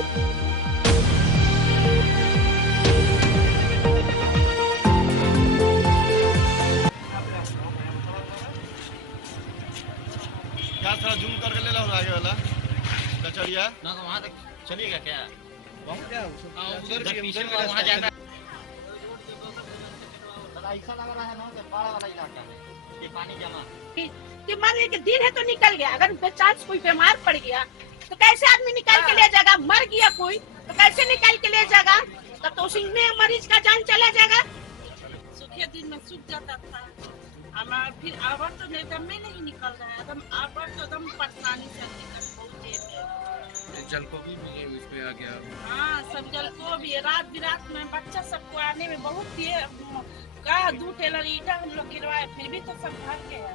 क्या थोड़ा जूम करके ले लो आगे वाला कचड़िया ना तो वहाँ तक चलिएगा क्या? क्या उधर पीछे वहाँ जाना ऐसा लग रहा है ना कि बाढ़ वाला इलाका है, ये पानी जमा कि मान लीजिए कि दिन है तो निकल गया, अगर बेचांस कोई बीमार पड़ गया तो कैसे आदमी निकाल के ले जाएगा? मर गया कोई तो कैसे निकाल के ले जाएगा? तब तो उसमें मरीज का जान चला जाएगा। सूखे दिन में सूख जाता था हमारा, फिर आवर तो एकदम में नहीं निकल रहा है, एकदम आवर तो एकदम परेशानी से दिक्कत पहुँचे थे। जल को भी इसमें आ गया। हाँ, सब जल को भी रात बिरात में बच्चा सबको आने में बहुत देर का 2 टेलर ईटा हम लोग गिरवाए, फिर भी तो सब भर के है।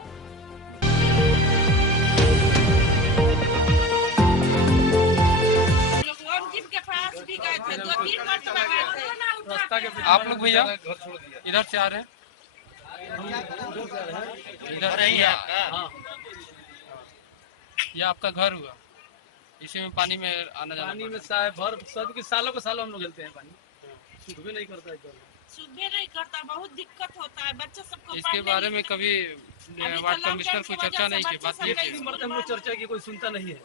के पास भी गए थे, 2-3 मरतबा गए थे। रास्ता के आप लोग भैया इधर से आ रहे हैं? इधर रही है आपका? हाँ, ये आपका घर हुआ, इसी में पानी में आना जाना? पानी में भर सब के सालों के सालों हम लोग खेलते हैं, पानी सूख भी नहीं करता है, सुबह नहीं करता, बहुत दिक्कत होता है बच्चा सबको। इसके बारे में कभी वार्ड कमिश्नर कोई चर्चा नहीं की? बात ये हम लोग चर्चा की, कोई सुनता नहीं है,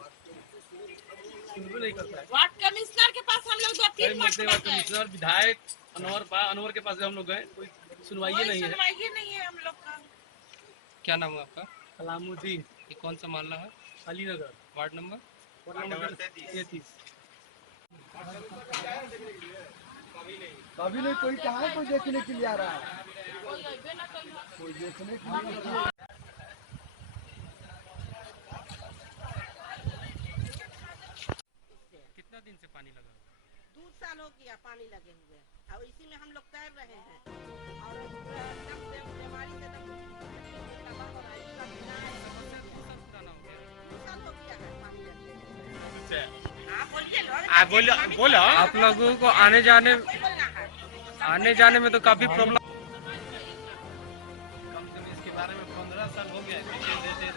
सुन भी नहीं करता है। वार्ड कमिश्नर के पास हम लोग 2-3 मरतबा गए, कमिश्नर विधायक अनवर के पास हम लोग गए, कोई सुनवाई नहीं है। सुनवाई नहीं है हम लोग का। क्या नाम है आपका? कलामुद्दीन। ये कौन सा मोहल्ला है? Alinagar, ward number 33। कभी नहीं कोई कहा कोई देखने के लिए आ रहा है, कोई देखने के लिए। कितना दिन से पानी लगा? 2 साल हो गया पानी लगे हुए, और इसी में हम लोग तैर रहे हैं और एकदम बीमारी से तबाह हो रहा है। इसका इलाज 2 साल हो गया है पानी लगे। हाँ बोलिए, बोलो आप लोगों को आने जाने में तो काफी प्रॉब्लम। कम से कम इसके बारे में 15 साल हो गया,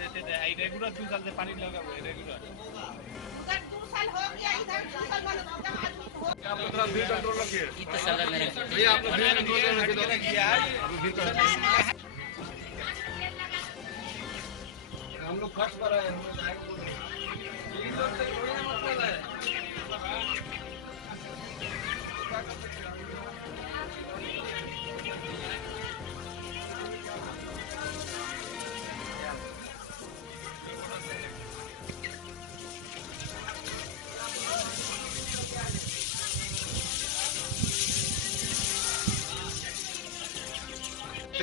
देते रेगुलर 2 साल से पानी लगा हुआ है, रेगुलर। उधर 2 साल हो गया, इधर 2 साल वाला आप लोग भी कंट्रोल रखिए भैया, आप लोग भी कंट्रोल रखिए। हम लोग खर्च पर आए हैं।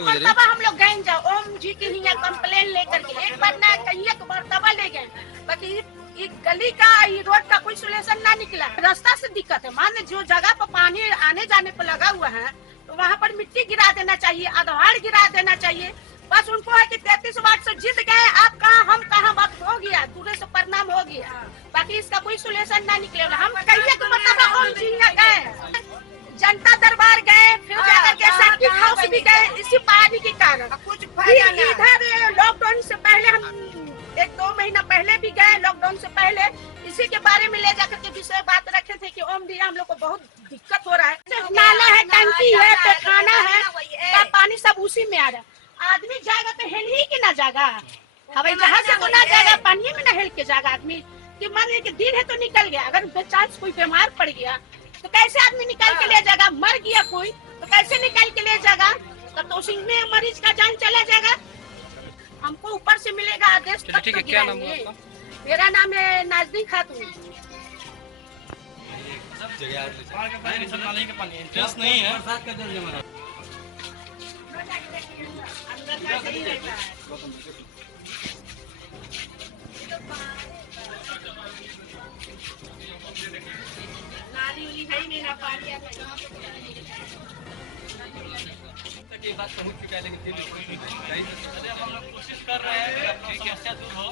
मरतबा हम लोग गए जा ओम जी के यहाँ कंप्लेन लेकर के, एक बार ना कहीं एक मरतबा ले गए, बाकी ये गली का ये रोड का कोई सोल्यूशन ना निकला। रास्ता से दिक्कत है, मान जो जगह पर पानी आने जाने पर लगा हुआ है तो वहाँ पर मिट्टी गिरा देना चाहिए, आधार गिरा देना चाहिए। बस उनको है कि 33 वार्ड से जीत गए, आप कहाँ हम कहाँ, वक्त हो गया, दूर से परिणाम हो गया, बाकी इसका कोई सोल्यूशन ना निकले। हम कहिए तो मतलब ओम जी गए, जनता दरबार गए, फिर जाकर के सर्किट हाउस भी गए, इसी पानी के कारण। कुछ इधर लॉकडाउन से पहले हम 1-2 महीना पहले भी गए, लॉकडाउन से पहले इसी के बारे में ले जाकर के विषय बात रखे थे कि ओम दिया हम लोग को बहुत दिक्कत हो रहा है। नाला है, टंकी है, पैखाना है, का पानी सब उसी में आ रहा है। आदमी जाएगा तो हेल ही के ना जाएगा, हवाई जहाज से तो ना जाएगा, पानी में ना हेल के जाएगा आदमी। कि मान लीजिए कि दिन है तो निकल गया, अगर बेचांस कोई बीमार पड़ गया तो कैसे आदमी निकाल के ले जाएगा? मर गया कोई तो कैसे निकाल के ले जाएगा? तब तो उसमें मरीज का जान चला जाएगा। हमको ऊपर से मिलेगा आदेश। ठीक है, क्या नाम है आपका? मेरा नाम है नाज़नीन खातून। इंटरेस्ट नहीं है। नाली उली है ही नहीं ना, पानी ये बात पहुंच चुका है, लेकिन फिर भी हम लोग कोशिश कर रहे हैं कि कैसे दूर हो।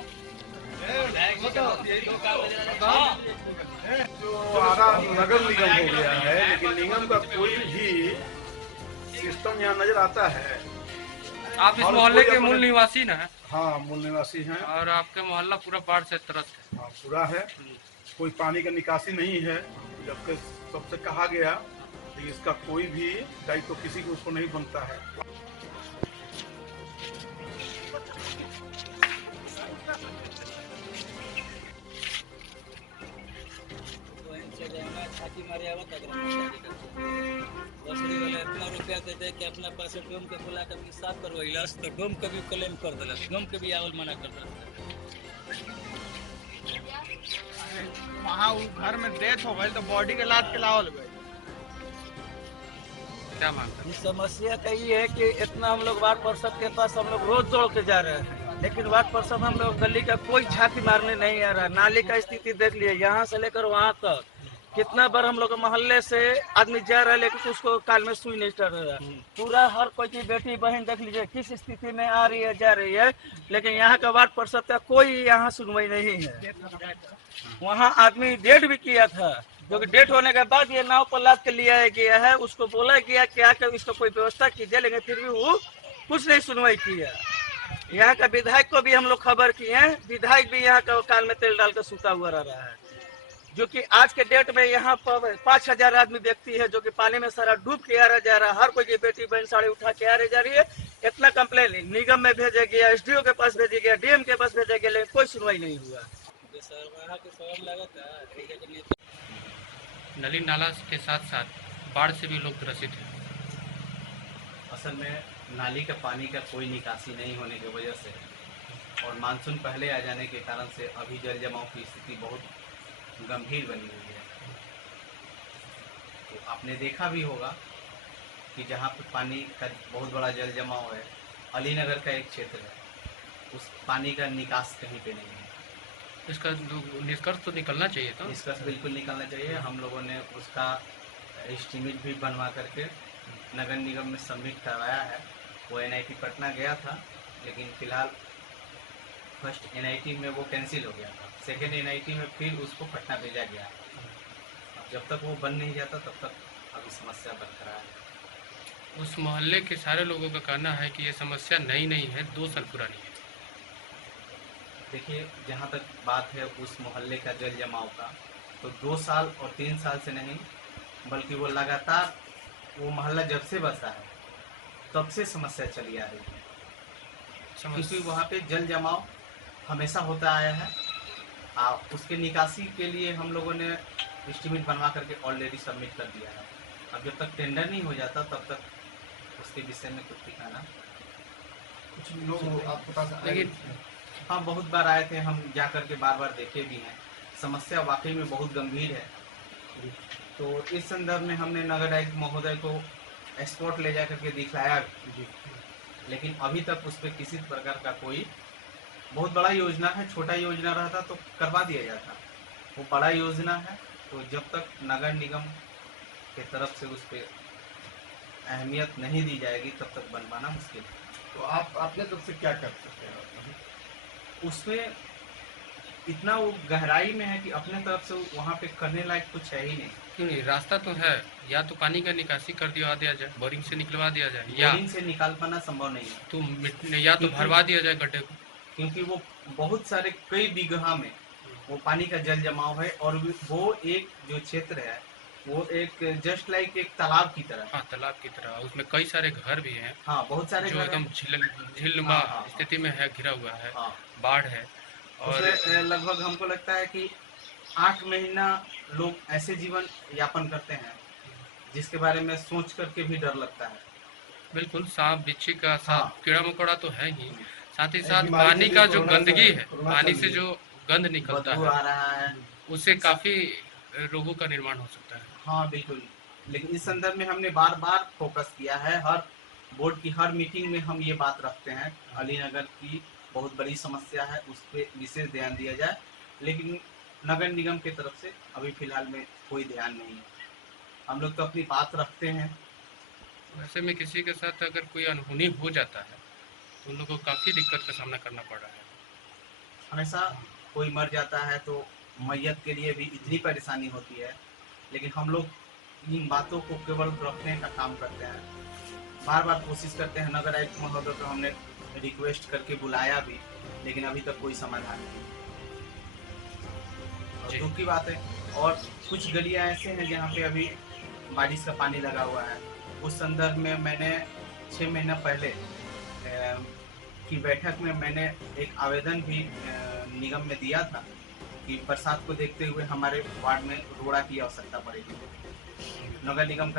जो आधा नगर निगम हो गया है, लेकिन निगम का कोई भी सिस्टम यहाँ नजर आता है। आप इस मोहल्ले के मूल निवासी न हैं? हाँ, मूल निवासी हैं। और आपके मोहल्ला पूरा बाढ़ से त्रस्त है? हाँ, पूरा है, कोई पानी का निकासी नहीं है। जबकि सबसे कहा गया कि इसका कोई भी दायित्व तो किसी को उसको नहीं बनता है। छाती मारे आवत बसड़ी वाले इतना रुपया दे दे कि अपना पास डोम के बुला कर साफ करवाइलस तो डोम के भी क्लेम कर दिलस, डोम के भी आवल मना कर दिलस। वहाँ वो घर में डेथ हो गई तो बॉडी के लाद के लावल गई। क्या मांगता है? समस्या का ये है कि इतना हम लोग वार्ड पार्षद के पास हम लोग रोज दौड़ के जा रहे हैं, लेकिन वार्ड पार्षद हम लोग गली का कोई छाती मारने नहीं आ रहा। नाली का स्थिति देख लिए, यहाँ से लेकर वहाँ तक कितना बार हम लोग मोहल्ले से आदमी जा रहा है, लेकिन उसको काल में सुई नहीं चढ़ रहा। पूरा हर कोई की बेटी बहन देख लीजिए किस स्थिति में आ रही है जा रही है, लेकिन यहाँ का वार्ड पार्षद का कोई यहाँ सुनवाई नहीं है। वहाँ आदमी डेट भी किया था, जो कि डेट होने के बाद ये नाव पर लाद के लिया गया है, उसको बोला गया क्या कि इसको कोई व्यवस्था कीजिए, लेकिन फिर भी वो कुछ नहीं सुनवाई किया। यहाँ का विधायक को भी हम लोग खबर किए हैं, विधायक भी यहाँ का काल में तेल डाल कर सूता हुआ रहा है, जो कि आज के डेट में यहाँ पर 5000 आदमी व्यक्ति है जो कि पानी में सारा डूब के आ रहा जा रहा है। हर कोई की बेटी बहन साड़ी उठा के आ रही जा रही है। इतना कंप्लेन निगम में भेजा गया, एसडीओ के पास भेजा गया, डीएम के पास भेजा गया, लेकिन कोई सुनवाई नहीं हुआ। नली नाला के साथ साथ बाढ़ से भी लोग ग्रसित हैं। असल में नाली का पानी का कोई निकासी नहीं होने की वजह से और मानसून पहले आ जाने के कारण से अभी जल जमाव की स्थिति बहुत गंभीर बनी हुई है। तो आपने देखा भी होगा कि जहाँ पर पानी का बहुत बड़ा जल जमाव है, अलीनगर का एक क्षेत्र है, उस पानी का निकास कहीं पे नहीं है। इसका निष्कर्ष तो निकलना चाहिए था। निष्कर्ष बिल्कुल निकलना चाहिए। हम लोगों ने उसका एस्टीमेट भी बनवा करके नगर निगम में सबमिट करवाया है। वो एनआईटी पटना गया था, लेकिन फिलहाल फर्स्ट एनआईटी में वो कैंसिल हो गया था, सेकेंड एनआईटी में फिर उसको पटना भेजा गया। अब जब तक वो बन नहीं जाता तब तक अभी समस्या बरकरार है। उस मोहल्ले के सारे लोगों का कहना है कि ये समस्या नई नहीं है, 2 साल पुरानी है। देखिए, जहाँ तक बात है उस मोहल्ले का जल जमाव का, तो 2 साल और 3 साल से नहीं, बल्कि वो लगातार वो मोहल्ला जब से बसा है तब से समस्या चली आ रही है। क्योंकि वहाँ पे जल जमाव हमेशा होता आया है। उसके निकासी के लिए हम लोगों ने एस्टीमेट बनवा करके ऑलरेडी सबमिट कर दिया है। अब जब तक टेंडर नहीं हो जाता तब तक उसके विषय में कुछ ठिकाना। कुछ लोग आपके पास लेकिन हाँ, बहुत बार आए थे, हम जा करके बार बार देखे भी हैं। समस्या वाकई में बहुत गंभीर है। तो इस संदर्भ में हमने नगर आयुक्त महोदय को एक्सपोर्ट ले जा करके दिखलाया, लेकिन अभी तक उस पर किसी प्रकार का कोई बहुत बड़ा योजना है, छोटा योजना रहता तो करवा दिया जाता। वो बड़ा योजना है, तो जब तक नगर निगम के तरफ से उस पर अहमियत नहीं दी जाएगी तब तक बनवाना मुश्किल है। तो आप अपने तरफ से क्या कर सकते हैं? उसमें इतना वो गहराई में है कि अपने तरफ से वहाँ पे करने लायक कुछ है ही नहीं। क्यों नहीं? रास्ता तो है, या तो पानी का निकासी कर दिया जाए, बोरिंग से निकलवा दिया जाए, या बोरिंग से निकाल पाना संभव नहीं है। तो या तो भरवा दिया जाए गड्ढे को, क्योंकि वो बहुत सारे कई बीघा में वो पानी का जल जमाव है और वो एक जो क्षेत्र है वो एक जस्ट लाइक एक तालाब की तरह। हाँ, तालाब की तरह। उसमें कई सारे घर भी हैं। हाँ, बहुत सारे जो एकदम झीलनुमा स्थिति में है, घिरा हुआ है, बाढ़ है। और लगभग हमको लगता है कि 8 महीना लोग ऐसे जीवन यापन करते हैं जिसके बारे में सोच करके भी डर लगता है। बिल्कुल, सांप बिच्छी का कीड़ा मकोड़ा तो है ही, साथ ही साथ पानी का जो गंदगी है, पानी से जो गंध निकलता बदबू आ रहा है, उससे काफी रोगों का निर्माण हो सकता है। हाँ बिल्कुल। लेकिन इस संदर्भ में हमने बार बार फोकस किया है, हर बोर्ड की हर मीटिंग में हम ये बात रखते हैं, अलीनगर की बहुत बड़ी समस्या है, उस पर विशेष ध्यान दिया जाए। लेकिन नगर निगम की तरफ से अभी फिलहाल में कोई ध्यान नहीं है। हम लोग तो अपनी बात रखते हैं। वैसे में किसी के साथ अगर कोई अनहोनी हो जाता है तो उन लोगों को काफी दिक्कत का सामना करना पड़ रहा है। हमेशा कोई मर जाता है तो मैयत के लिए भी इतनी परेशानी होती है, लेकिन हम लोग इन बातों को केवल रखने का काम करते हैं। बार बार कोशिश करते हैं, नगर आयुक्त महोदय को हमने रिक्वेस्ट करके बुलाया भी, लेकिन अभी तक कोई समाधान नहीं। दुख की बात है और कुछ गलियां ऐसे हैं जहाँ पे अभी बारिश का पानी लगा हुआ है। उस संदर्भ में मैंने 6 महीना पहले की बैठक में मैंने एक आवेदन भी निगम में दिया था कि बरसात को देखते हुए हमारे वार्ड में रोड़ा की आवश्यकता पड़ेगी। नगर निगम का